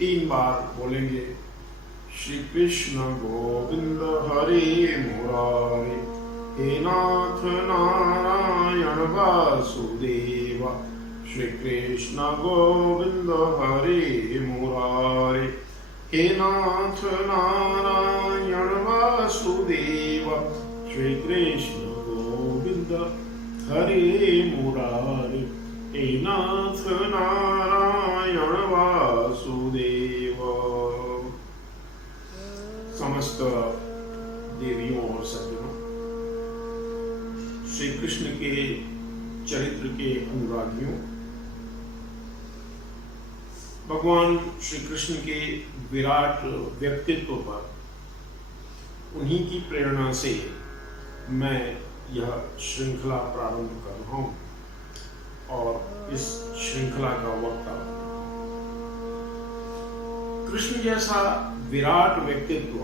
3 बार बोलेंगे। श्री कृष्ण गोविंद हरे मुरारे, हे नाथ नारायण वासुदेव। श्री कृष्ण गोविंद हरे मुरारे, हे नाथ नारायण वासुदेव। श्री कृष्ण गोविंद हरे मुरारे, हे नाथ नारायण वासुदेव। समस्त देवियों और सज्जनों, श्री कृष्ण के चरित्र के अनुरागियों, भगवान श्री कृष्ण के विराट व्यक्तित्व पर उन्हीं की प्रेरणा से मैं यह श्रृंखला प्रारंभ कर रहा हूं और इस श्रृंखला का वक्ता। कृष्ण जैसा विराट व्यक्तित्व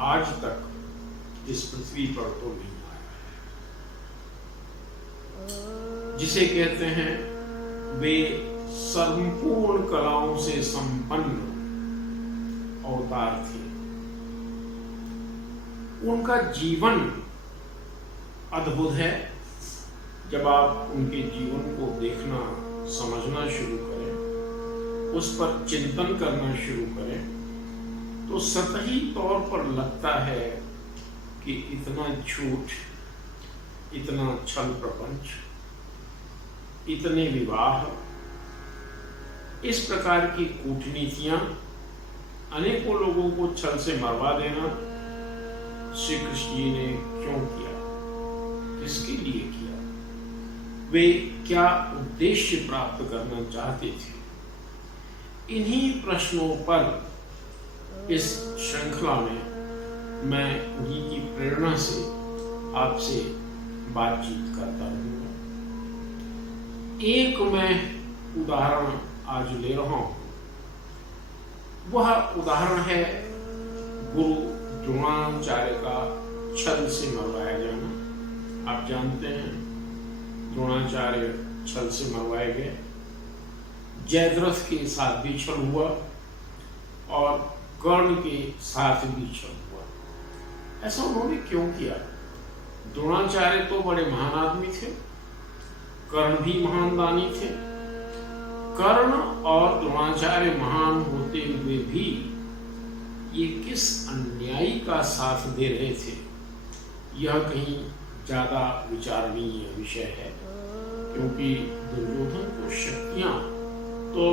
आज तक इस पृथ्वी पर तो नहीं आया है। जिसे कहते हैं वे संपूर्ण कलाओं से संपन्न अवतार थे। उनका जीवन अद्भुत है। जब आप उनके जीवन को देखना समझना शुरू करें, उस पर चिंतन करना शुरू करें, तो सतही तौर पर लगता है कि इतना झूठ, इतना छल प्रपंच, इतने विवाह, इस प्रकार की कूटनीतियां, अनेकों लोगों को छल से मरवा देना श्री कृष्ण जी ने क्यों किया, किसके लिए किया, वे क्या उद्देश्य प्राप्त करना चाहते थे। इन्हीं प्रश्नों पर इस श्रृंखला में मैं उन्हीं की प्रेरणा से आपसे बातचीत करता रहूंगा। एक मैं उदाहरण आज ले रहा हूं। वह उदाहरण है गुरु द्रोणाचार्य का छल से मरवाया जाना। आप जानते हैं द्रोणाचार्य छल से मरवाए गए। जयद्रथ के साथ भी छल हुआ और कर्ण के साथ भी छल हुआ। ऐसा उन्होंने क्यों किया? द्रोणाचार्य तो बड़े महान आदमी थे, कर्ण भी महान दानी थे। कर्ण और द्रोणाचार्य महान होते हुए भी ये किस अन्यायी का साथ दे रहे थे, यह कहीं ज्यादा विचारणीय विषय है। क्योंकि दुर्योधन को शक्तियां तो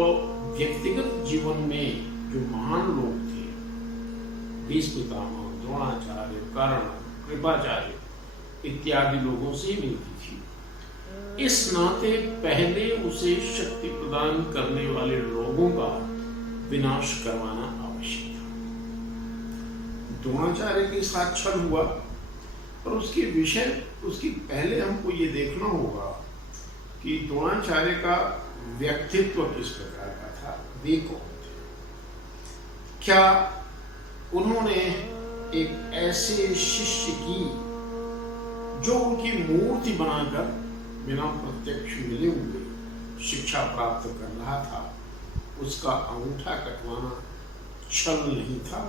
व्यक्तिगत जीवन में जो महान लोग थे, भीष्म पितामह, द्रोणाचार्य, कर्ण, कृपाचार्य इत्यादि लोगों से मिलती थी। इस नाते पहले उसे शक्ति प्रदान करने वाले लोगों का विनाश करवाना आवश्यक था। द्रोणाचार्य के साथ छल हुआ, पर उसकी पहले हमको ये देखना होगा कि द्रोणाचार्य का व्यक्तित्व किस प्रकार का था, वे कौन थे। क्या उन्होंने एक ऐसे शिष्य की जो उनकी मूर्ति बनाकर बिना प्रत्यक्ष मिले हुए शिक्षा प्राप्त कर रहा था, उसका अंगूठा कटवाना छल नहीं था?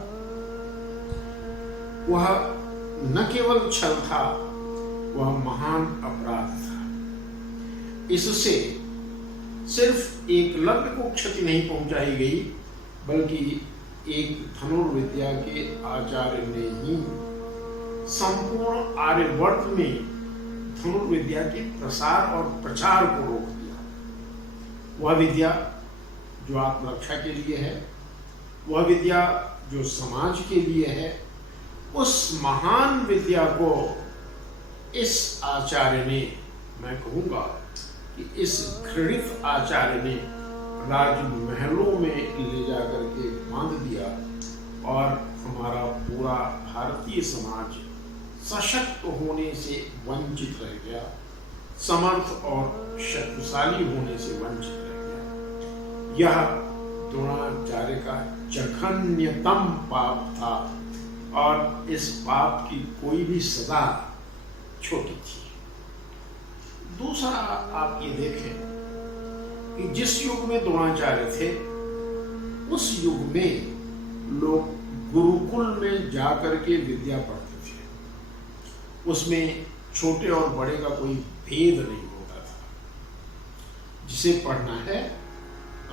वह न केवल छल था, वह महान अपराध था। इससे सिर्फ एकलव्य को क्षति नहीं पहुंचाई गई, बल्कि एक धनुर्विद्या के आचार्य ने ही संपूर्ण आर्यवर्त में धनुर्विद्या के प्रसार और प्रचार को रोक दिया। वह विद्या जो आत्मरक्षा के लिए है, वह विद्या जो समाज के लिए है, उस महान विद्या को इस आचार्य ने, मैं कहूंगा कि इस घृणित आचार्य ने राजमहलों में ले जाकर के बांध दिया और हमारा पूरा भारतीय समाज सशक्त होने से वंचित रह गया, समर्थ और शक्तिशाली होने से वंचित रह गया। यह द्रोणाचार्य का जघन्यतम पाप था और इस पाप की कोई भी सजा छोटी थी। दूसरा, आप ये देखें कि जिस युग में द्रोणाचार्य थे उस युग में लोग गुरुकुल में जाकर के विद्या पढ़ते थे। उसमें छोटे और बड़े का कोई भेद नहीं होता था। जिसे पढ़ना है,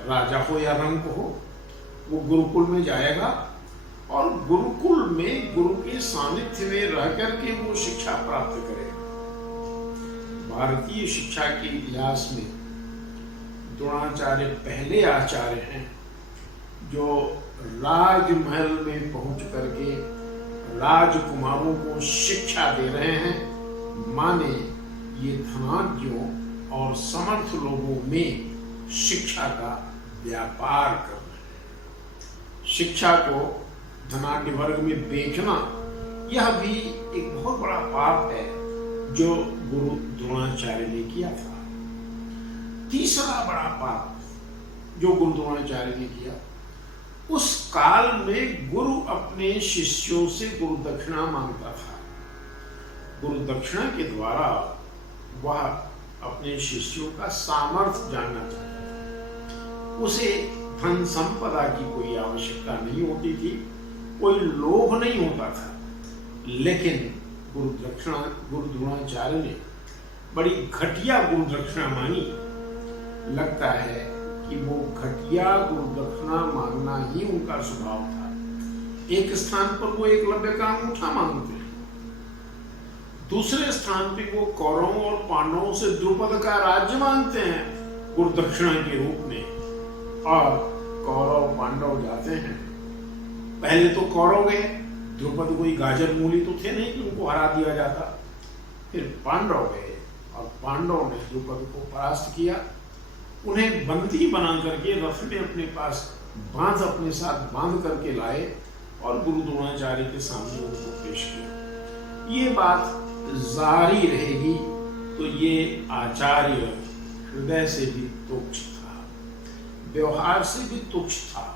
राजा हो या रंक हो, वो गुरुकुल में जाएगा और गुरुकुल में गुरु के सानिध्य में रह करके वो शिक्षा प्राप्त करेगा। भारतीय शिक्षा के इतिहास में द्रोणाचार्य पहले आचार्य हैं जो राजमहल में पहुंच करके राजकुमारों को शिक्षा दे रहे हैं। माने ये धनाढ्यों और समर्थ लोगों में शिक्षा का व्यापार कर रहे हैं। शिक्षा को धनाढ्य वर्ग में बेचना, यह भी एक बहुत बड़ा पाप है जो गुरु द्रोणाचार्य ने किया था। तीसरा बड़ा पाप जो गुरु द्रोणाचार्य ने किया, उस काल में गुरु अपने शिष्यों से गुरु दक्षिणा मांगता था। गुरु दक्षिणा के द्वारा वह अपने शिष्यों का सामर्थ्य जानना चाहता था। उसे धन संपदा की कोई आवश्यकता नहीं होती थी, कोई लोभ नहीं होता था। लेकिन गुरु द्रोणाचार्य ने बड़ी घटिया गुरु दक्षिणा मांगी। लगता है कि वो घटिया गुरु दक्षिणा मांगना ही उनका स्वभाव था। एक स्थान पर वो एकलव्य का अंगूठा मांगते हैं, दूसरे स्थान पे वो कौरवों और पांडवों से द्रुपद का राज्य मांगते हैं गुरु दक्षिणा के रूप में। और कौरव पांडव जाते हैं, पहले तो कौरव गए, द्रुपद कोई गाजर मूली तो थे नहीं कि उनको हरा दिया जाता। फिर पांडव गए और पांडव ने द्रुपद को परास्त किया। उन्हें बंदी बना करके रथ में अपने पास अपने साथ बांध करके लाए और गुरु द्रोणाचार्य के सामने उनको पेश किया। ये बात जारी रहेगी तो ये आचार्य हृदय से भी तुच्छ था, व्यवहार से भी तुच्छ था।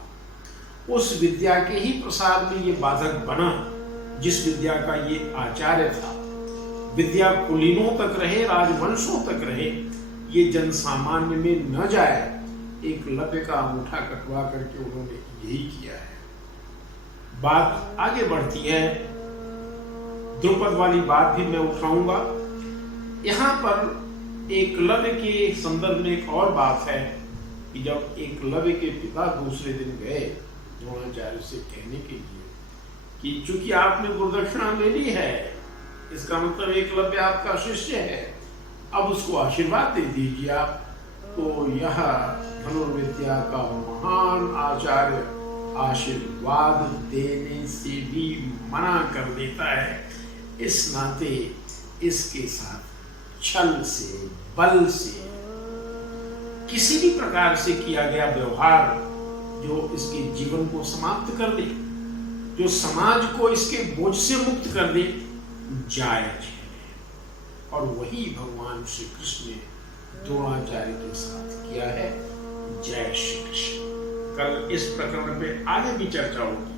उस विद्या के ही प्रसार में ये बाधक बना जिस विद्या का ये आचार्य था। विद्या कुलीनों तक रहे, राजवंशों तक रहे, ये जन सामान्य में न जाए, एकलव्य का अंगूठा कटवा करके उन्होंने यही किया है। बात आगे बढ़ती है, द्रुपद वाली बात भी मैं उठाऊंगा। यहाँ पर एकलव्य के संदर्भ में एक और बात है कि जब एकलव्य के पिता दूसरे दिन गए द्रोणाचार्य से कहने के लिए कि चूंकि आपने गुरुदक्षिणा ले ली है, इसका मतलब एकलव्य आपका शिष्य है, अब उसको आशीर्वाद दे दीजिए आप। तो यह धनुर्विद्या का महान आचार्य आशीर्वाद देने से भी मना कर देता है। इस नाते इसके साथ छल से, बल से, किसी भी प्रकार से किया गया व्यवहार जो इसके जीवन को समाप्त कर दे, जो समाज को इसके बोझ से मुक्त कर दे, जायज है। और वही भगवान श्री कृष्ण ने द्रोणाचार्य के साथ किया है। जय श्री कृष्ण। कल इस प्रकरण पे आगे भी चर्चा होगी।